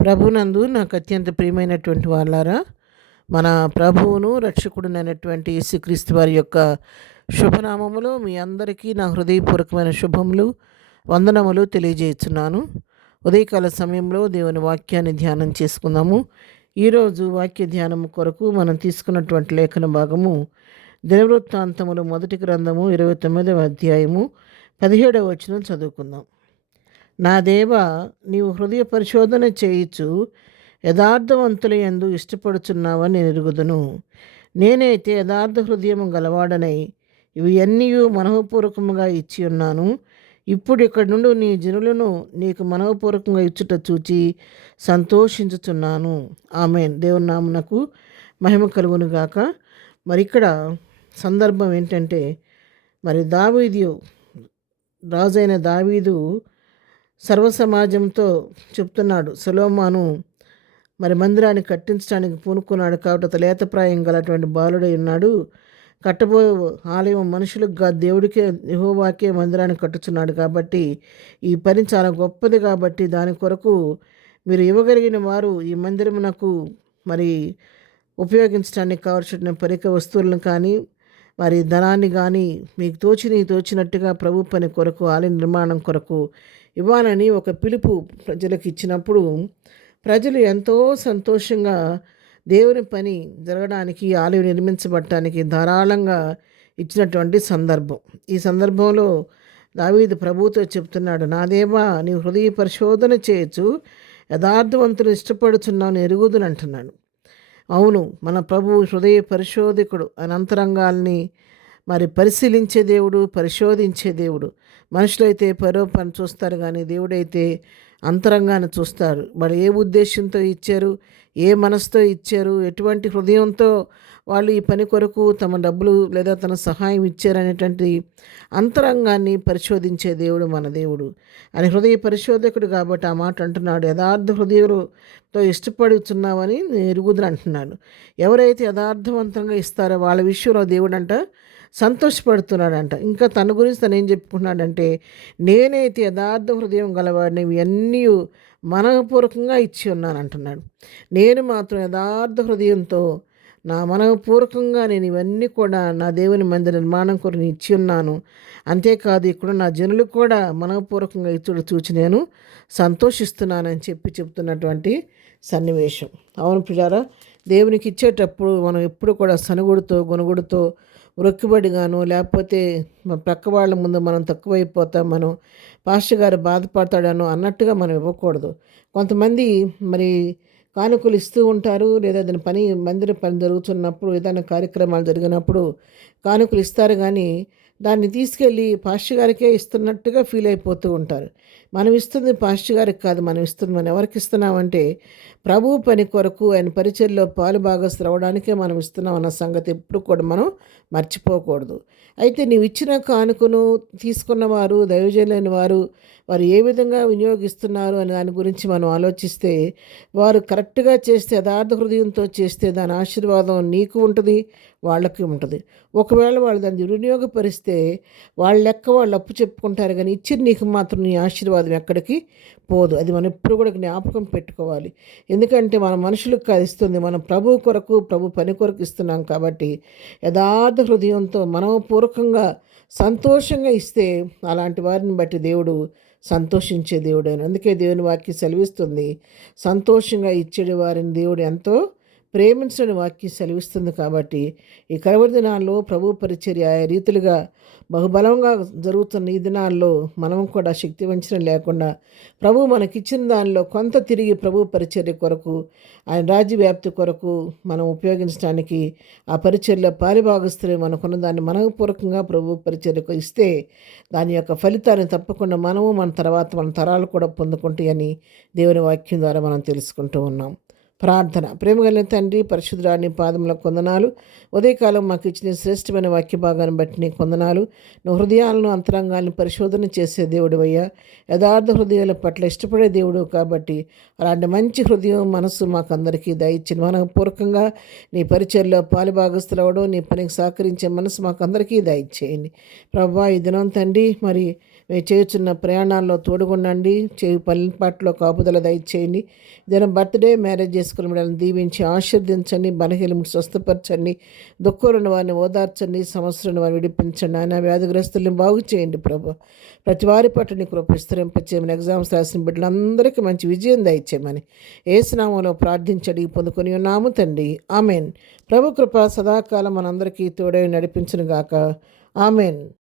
ప్రభునందు నాకు అత్యంత ప్రియమైనటువంటి వాళ్ళారా, మన ప్రభువును రక్షకుడునైనటువంటి యేసుక్రీస్తు వారి యొక్క శుభనామములో మీ అందరికీ నా హృదయపూర్వకమైన శుభములు, వందనములు తెలియజేస్తున్నాను. ఉదయకాల సమయంలో దేవుని వాక్యాన్ని ధ్యానం చేసుకుందాము. ఈరోజు వాక్య ధ్యానం కొరకు మనం తీసుకున్నటువంటి లేఖన భాగము దినవృత్తాంతములు మొదటి గ్రంథము 29వ అధ్యాయము 17వ వచనం చదువుకుందాం. నా దేవా, నీవు హృదయ పరిశోధన చేయుచు యథార్థవంతుల యందు ఇష్టపడుచున్నావని నేను ఎరుగుదును. నేనైతే యథార్థ హృదయము గలవాడనై ఇవి అన్నీ మనఃపూర్వకముగా ఇచ్చి ఉన్నాను. ఇప్పుడు ఇక్కడి నుండి నీ జనులను నీకు మనఃపూర్వకంగా ఇచ్చుట చూచి సంతోషించుచున్నాను. ఆమేన్. దేవుని నామమునకు మహిమ కలుగును గాక. మరి ఇక్కడ సందర్భం ఏంటంటే, మరి రాజైన దావీదు సర్వసమాజంతో చెప్తున్నాడు. సొలొమోను మరి మందిరాన్ని కట్టించడానికి పూనుకున్నాడు కాబట్టి అతను లేతప్రాయం గలటువంటి బాలుడై ఉన్నాడు. కట్టబోయే ఆలయం మనుషులకు కాదు, దేవుడికే, యెహోవాకే మందిరాన్ని కట్టుచున్నాడు కాబట్టి ఈ పని చాలా గొప్పది. కాబట్టి దాని కొరకు మీరు ఇవ్వగలిగిన వారు ఈ మందిరమునకు మరి ఉపయోగించడానికి కావలసిన పరిక వస్తువులను కానీ మరి ధనాన్ని కానీ మీకు తోచినట్టుగా ప్రభు పని కొరకు, ఆలయ నిర్మాణం కొరకు ఇవ్వాలని ఒక పిలుపు ప్రజలకు ఇచ్చినప్పుడు ప్రజలు ఎంతో సంతోషంగా దేవుని పని జరగడానికి, ఆలయం నిర్మించబడటానికి ధారాళంగా ఇచ్చినటువంటి సందర్భం. ఈ సందర్భంలో దావీదు ప్రభువుతో చెప్తున్నాడు, నా దేవా, నీ హృదయ పరిశోధన చేయొచ్చు యథార్థవంతులు ఇష్టపడుచున్నాను ఎరుగుదును అంటున్నాడు. అవును, మన ప్రభువు హృదయ పరిశోధకుడు. ఆయన అంతరంగాల్ని మరి పరిశీలించే దేవుడు, పరిశోధించే దేవుడు. మనుషులైతే పని చూస్తారు, కానీ దేవుడైతే అంతరంగాన్ని చూస్తారు. మరి ఏ ఉద్దేశంతో ఇచ్చారు, ఏ మనసుతో ఇచ్చారు, ఎటువంటి హృదయంతో వాళ్ళు ఈ పని కొరకు తమ డబ్బులు లేదా తన సహాయం ఇచ్చారనేటువంటి అంతరంగాన్ని పరిశోధించే దేవుడు మన దేవుడు. ఆయన హృదయ పరిశోధకుడు కాబట్టి ఆ మాట అంటున్నాడు. యథార్థ హృదయంతో ఇష్టపడుతున్నామని ఎరుగుదురు అంటున్నాడు. ఎవరైతే యథార్థవంతంగా ఇస్తారో వాళ్ళ విషయంలో దేవుడంట సంతోషపడుతున్నాడంట. ఇంకా తన గురించి తను ఏం చెప్పుకున్నాడంటే, నేనైతే యథార్థ హృదయం గలవాడిని ఇవన్నీ మనఃపూర్వకంగా ఇచ్చి ఉన్నాను అంటున్నాడు. నేను మాత్రం యథార్థ హృదయంతో నా మనఃపూర్వకంగా నేను ఇవన్నీ కూడా నా దేవుని మందిర నిర్మాణం కొరకు ఇచ్చి ఉన్నాను. అంతేకాదు ఇక్కడ నా జనులు కూడా మనఃపూర్వకంగా ఇచ్చుడు చూచి నేను సంతోషిస్తున్నానని చెప్తున్నటువంటి సన్నివేశం. అవును ప్రియులారా, దేవునికి ఇచ్చేటప్పుడు మనం ఎప్పుడు కూడా సనుగుడుతో, గొనుగుడుతో, మొక్కుబడిగాను, లేకపోతే ప్రక్క వాళ్ళ ముందు మనం తక్కువైపోతాం, మనం పాస్టర్ గారు బాధపడతాడను అన్నట్టుగా మనం ఇవ్వకూడదు. కొంతమంది మరి కానుకలు ఇస్తూ ఉంటారు, లేదా దాని మందిర పని జరుగుతున్నప్పుడు, ఏదైనా కార్యక్రమాలు జరిగినప్పుడు కానుకలు ఇస్తారు, కానీ దాన్ని తీసుకెళ్ళి పాస్టర్ గారికే ఇస్తున్నట్టుగా ఫీల్ అయిపోతూ ఉంటారు. మనం ఇస్తుంది పాస్టర్ గారికి కాదు, మనం ఎవరికి ఇస్తున్నామంటే ప్రభు పని కొరకు, ఆయన పరిచర్లో పాలు భాగస్తులు అవ్వడానికే మనం ఇస్తున్నాం అన్న సంగతి ఎప్పుడు కూడా మనం మర్చిపోకూడదు. అయితే నీవు ఇచ్చిన కానుకను తీసుకున్నవారు, దైవజనులైన వారు ఏ విధంగా వినియోగిస్తున్నారు అనే దాని గురించి మనం ఆలోచిస్తే, వారు కరెక్ట్గా చేస్తే, యథార్థ హృదయంతో చేస్తే దాని ఆశీర్వాదం నీకు ఉంటుంది, వాళ్ళకి ఉంటుంది. ఒకవేళ వాళ్ళు దాన్ని దుర్వినియోగపరిస్తే వాళ్ళ లెక్క వాళ్ళు అప్పు చెప్పుకుంటారు, కానీ ఇచ్చి నీకు మాత్రం నీ ఆశీర్వాదం ఎక్కడికి పోదు. అది మనం ఎప్పుడు కూడా జ్ఞాపకం పెట్టుకోవాలి. ఎందుకంటే మన మనుషులకు కాదు ఇస్తుంది, మనం ప్రభు కొరకు, ప్రభు పని కొరకు ఇస్తున్నాం. కాబట్టి యథార్థ హృదయంతో మనఃపూర్వకంగా సంతోషంగా ఇస్తే అలాంటి వారిని బట్టి దేవుడు సంతోషించే దేవుడు. అందుకే దేవుని వాక్యం సెలవిస్తుంది, సంతోషంగా ఇచ్చేడు వారిని దేవుడు ఎంతో ప్రేమించని వాక్యం సెలవిస్తుంది. కాబట్టి ఈ కడవరి దినాల్లో ప్రభు పరిచర్య ఆయా రీతులుగా బహుబలంగా జరుగుతున్న ఈ దినాల్లో మనం కూడా శక్తి వంచన లేకుండా ప్రభు మనకిచ్చిన దానిలో కొంత తిరిగి ప్రభు పరిచర్య కొరకు, ఆయన రాజ్య వ్యాప్తి కొరకు మనం ఉపయోగించడానికి, ఆ పరిచర్యలో పాలిభాగస్తులు మనకున్న దాన్ని మనఃపూర్వకంగా ప్రభు పరిచర్యకు ఇస్తే దాని యొక్క ఫలితాన్ని తప్పకుండా మనము, మన తరాలు కూడా పొందుకుంటాయని దేవుని వాక్యం ద్వారా మనం తెలుసుకుంటూ ఉన్నాం. ప్రార్థన. ప్రేమగలిగిన తండ్రి, పరిశుద్ధురాని పాదములకు వందనాలు. ఉదయకాలం మాకు ఇచ్చిన శ్రేష్టమైన వాక్య భాగాన్ని బట్టి నీకు వందనాలు. నువ్వు హృదయాలను, అంతరంగాలను పరిశోధన చేసే దేవుడు అయ్యా. యథార్థ హృదయాల పట్ల ఇష్టపడే దేవుడు కాబట్టి అలాంటి మంచి హృదయం, మనసు మాకు అందరికీ దయచేయండి. మనపూర్వకంగా నీ పరిచర్లో పాలుభాగస్తులు అవ్వడం, నీ పనికి సహకరించే మనసు మాకు అందరికీ దయచేయండి. ప్రభువా, ఈ దినం తండ్రి మరి మేము చేయుచున్న ప్రయాణాల్లో తోడుగుండండి. చేయు పని పాటలో కాపుదల దయచేయండి. ఏదైనా బర్త్డే మ్యారేజ్ చేసుకుని బిడ్డలను దీవించి ఆశీర్వదించండి. బలహీనములను స్వస్థపరచండి. దుఃఖంలో వారిని ఓదార్చండి. సమస్యలను వారిని విడిపించండి. ఆయన వ్యాధిగ్రస్తుల్ని బాగు చేయండి ప్రభు. ప్రతి వారి పట్ల నీ కృప విస్తరింపచేయమని, ఎగ్జామ్స్ రాసిన బిడ్డలందరికీ మంచి విజయం దయచేయమని యేసునామములో ప్రార్థించి అడిగి పొందుకొని ఉన్నాము తండ్రి. ఆమెన్. ప్రభు కృప సదాకాలం మనందరికీ తోడై నడిపించును గాక. ఆమెన్.